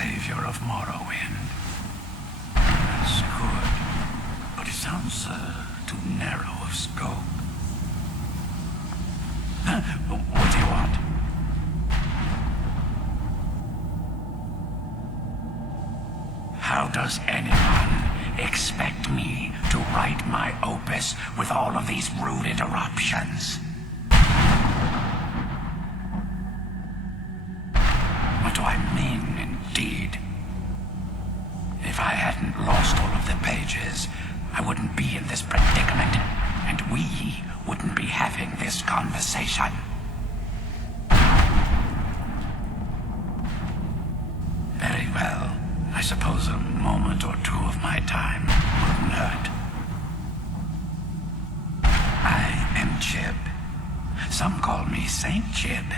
savior of Morrowind. That's good, but it sounds too narrow of scope. What do you want? How does anyone expect me to write my opus with all of these rude interruptions? What do I mean, indeed? If I hadn't lost all of the pages, I wouldn't be in this predicament, and we wouldn't be having this conversation. Very well. I suppose a moment or two of my time couldn't hurt. I am Jiub. Some call me Saint Jiub.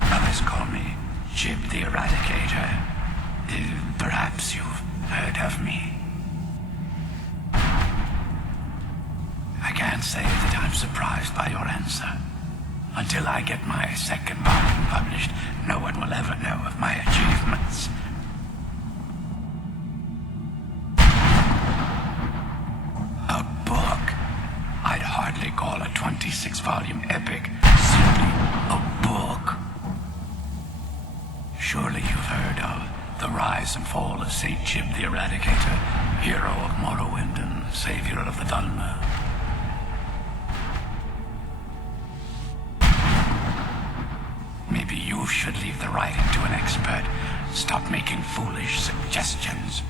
Others call me Jiub the Eradicator. Perhaps you've heard of me. I can't say that I'm surprised by your answer. Until I get my second volume published, no one will ever know of my achievements. A book? I'd hardly call a 26-volume epic simply a book. Surely you've heard of the rise and fall of Saint Jiub the Eradicator, hero of Morrowind and savior of the Dhalma. Maybe you should leave the writing to an expert. Stop making foolish suggestions.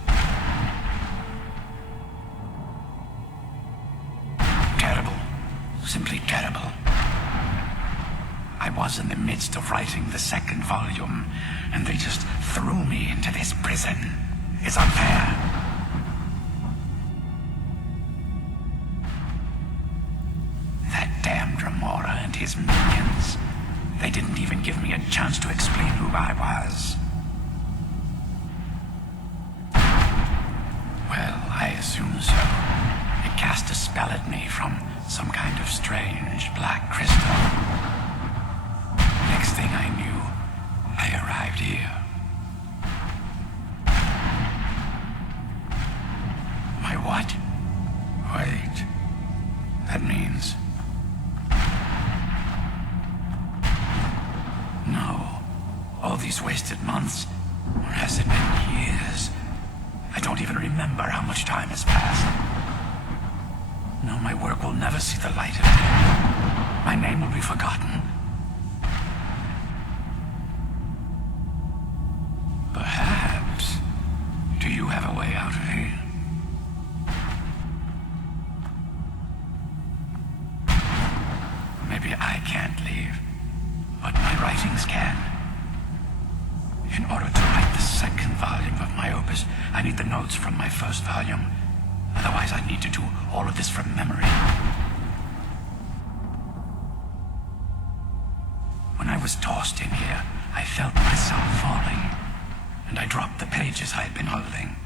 Terrible. Simply terrible. I was in the midst of writing the second volume, and they just threw me into this prison. It's unfair. That damned Remora and his minions. They didn't even give me a chance to explain who I was. Well, I assume so. It cast a spell at me from some kind of strange black crystal. Next thing I knew, I arrived here. My what? Wait. That means... No. All these wasted months, or has it been years? I don't even remember how much time has passed. No, my work will never see the light of day. My name will be forgotten. Perhaps. Do you have a way out of here? Maybe I can't leave, but my writings can. In order to write the second volume of my opus, I need the notes from my first volume. Otherwise, I need to do all of this from memory. When I was tossed in here, I felt myself falling, and I dropped the pages I had been holding.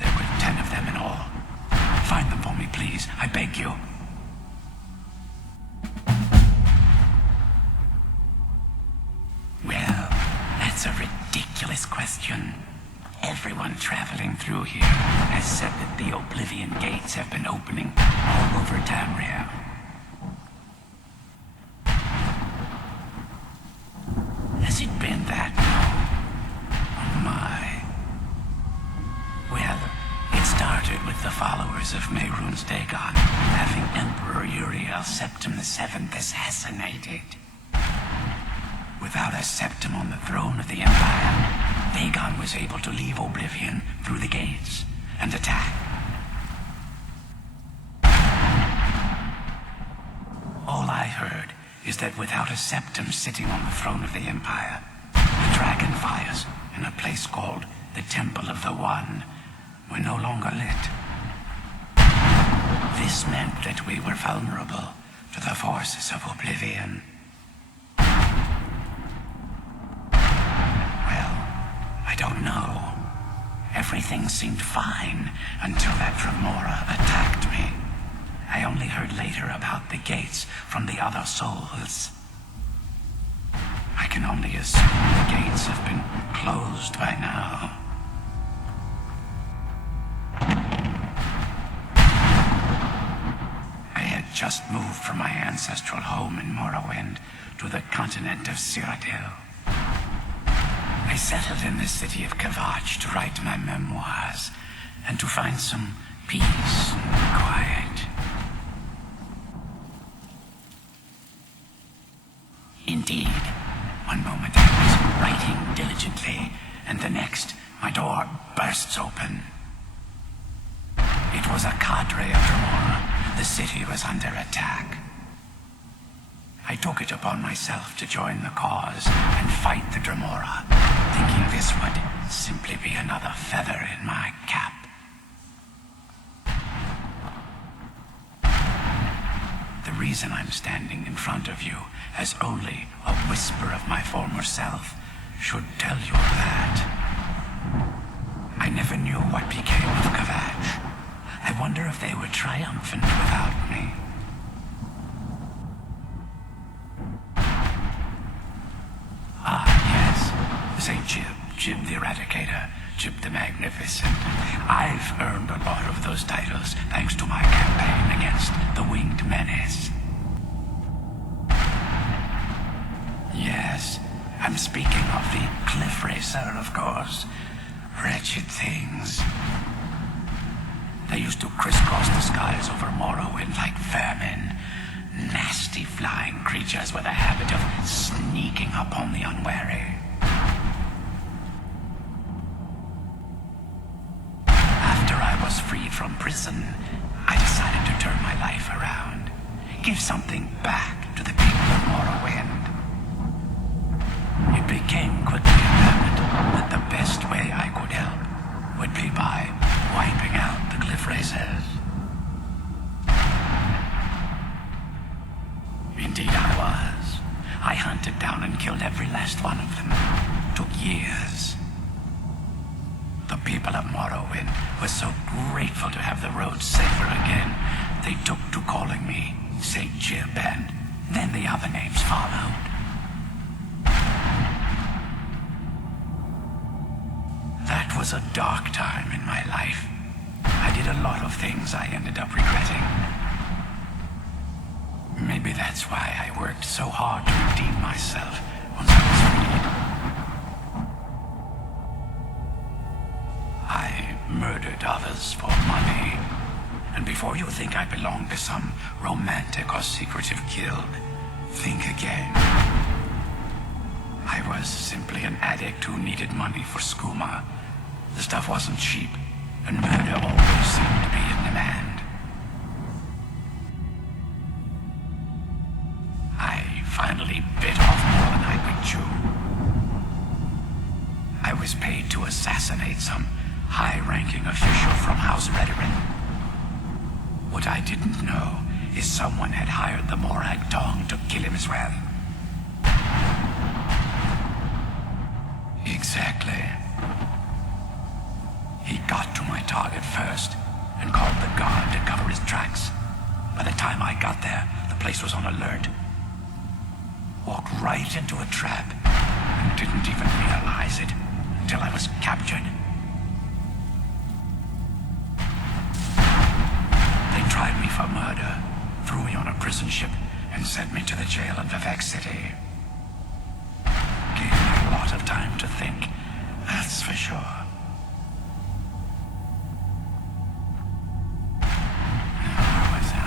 There were 10 of them in all. Find them for me, please. I beg you. Well, that's a ridiculous question. Everyone traveling through here has said that the Oblivion Gates have been opening all over Tamriel. Has it been that long? Oh my. Well, it started with the followers of Mehrunes Dagon having Emperor Uriel Septim VII assassinated. Without a septim on the throne of the Empire, Dagon was able to leave Oblivion through the gates and attack. All I heard is that without a septim sitting on the throne of the Empire, the dragon fires in a place called the Temple of the One were no longer lit. This meant that we were vulnerable to the forces of Oblivion. I don't know. Everything seemed fine until that Remora attacked me. I only heard later about the gates from the other souls. I I can only assume the gates have been closed by now. I had just moved from my ancestral home in Morrowind to the continent of Cyrodiil. I settled in the city of Kvatch to write my memoirs and to find some peace and quiet. Indeed, one moment I was writing diligently, and the next, my door bursts open. It was a cadre of Dremora. The city was under attack. I took it upon myself to join the cause and fight the Dremora, thinking this would simply be another feather in my cap. The reason I'm standing in front of you as only a whisper of my former self should tell you that. I never knew what became of Kvatch. I wonder if they were triumphant without me. Ah, yes. Say Jiub the Eradicator, Jiub the Magnificent. I've earned a lot of those titles thanks to my campaign against the Winged Menace. Yes, I'm speaking of the Cliff Racer, of course. Wretched things. They used to crisscross the skies over Morrowind like vermin. Nasty flying creatures with a habit of sneaking up on the unwary. After I was freed from prison, I decided to turn my life around. Give something back to the people of Morrowind. It became quickly apparent that the best way I could help would be by wiping out the Cliff Racers. Indeed I was. I hunted down and killed every last one of them. Took years. The people of Morrowind were so grateful to have the roads safer again, they took to calling me St. Jiub, and then the other names followed. That was a dark time in my life. I did a lot of things I ended up regretting. Maybe that's why I worked so hard to redeem myself once I was freed. I murdered others for money. And before you think I belong to some romantic or secretive guild, think again. I was simply an addict who needed money for skooma. The stuff wasn't cheap, and murder always seemed to be in demand. I finally bit off more than I could chew. I was paid to assassinate some high-ranking official from House Redoran. What I didn't know is someone had hired the Morag Tong to kill him as well. Exactly. He got to my target first and called the guard to cover his tracks. By the time I got there, the place was on alert. Walked right into a trap and didn't even realize it until I was captured. They tried me for murder, threw me on a prison ship, and sent me to the jail in Vivek City. Gave me a lot of time to think, that's for sure. Where was I?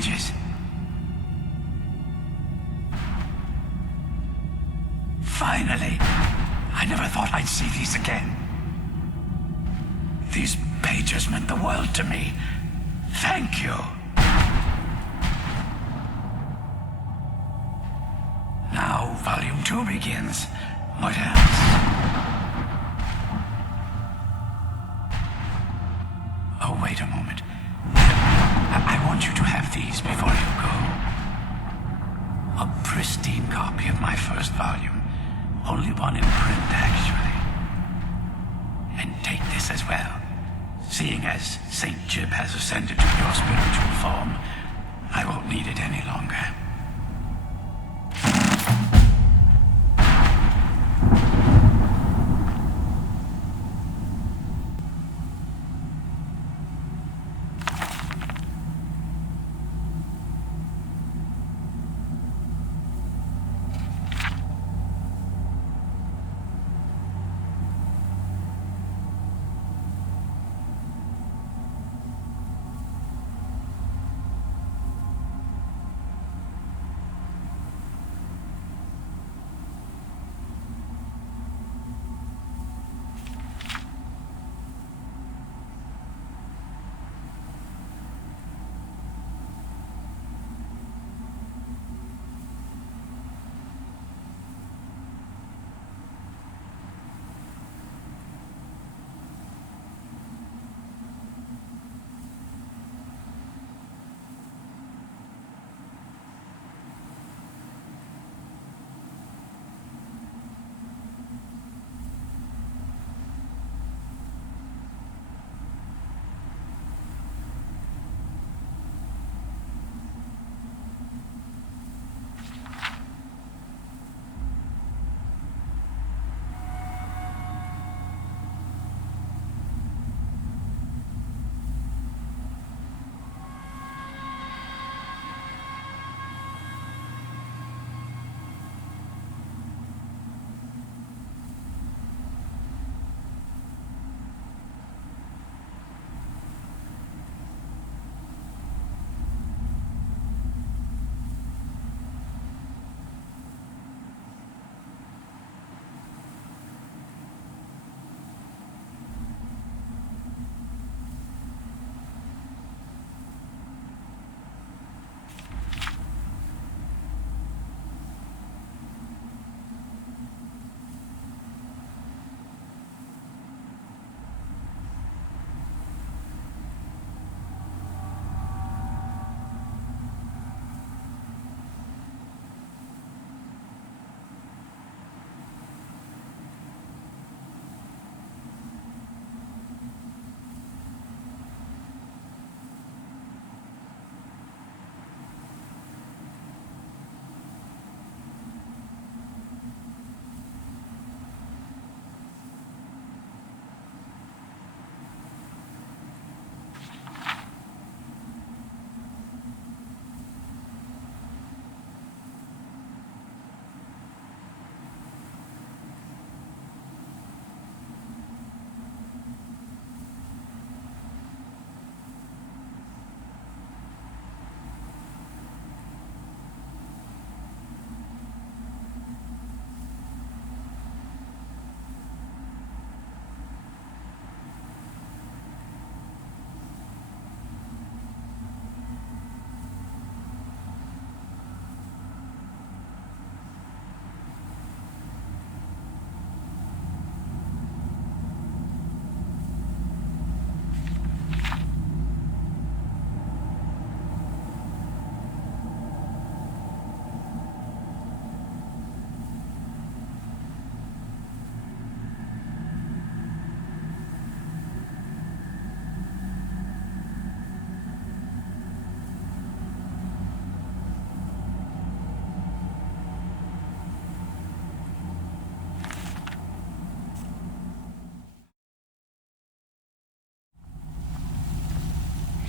pages. Finally! I never thought I'd see these again. These pages meant the world to me. Thank you. Now, Volume 2 begins. What else? Oh, wait a moment. I want you to have these before you go. A pristine copy of my first volume. Only one in print, actually. And take this as well. Seeing as St. Jiub has ascended to your spiritual form, I won't need it any longer.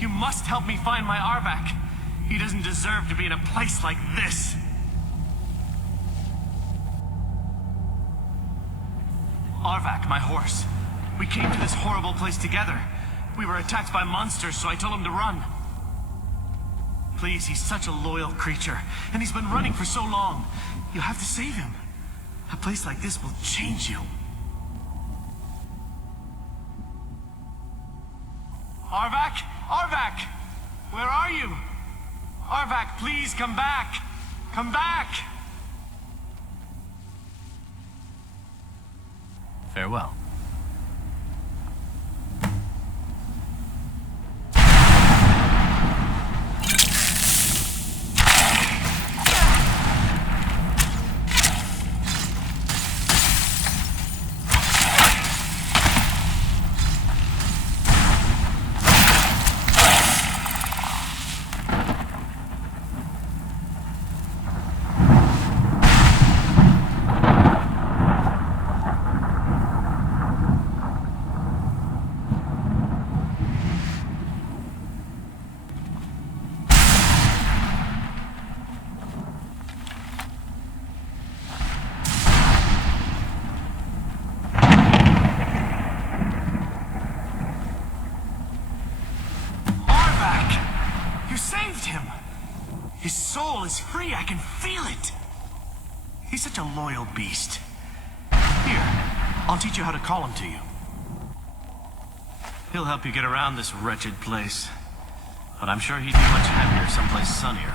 You must help me find my Arvak. He doesn't deserve to be in a place like this. Arvak, my horse. We came to this horrible place together. We were attacked by monsters, so I told him to run. Please, he's such a loyal creature, and he's been running for so long. You have to save him. A place like this will change you. Arvak? Arvak! Where are you? Arvak, please come back! Come back! Farewell. His soul is free, I can feel it. He's such a loyal beast. Here, I'll teach you how to call him to you. He'll help you get around this wretched place. But I'm sure he'd be much happier someplace sunnier.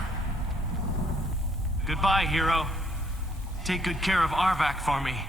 Goodbye, hero. Take good care of Arvak for me.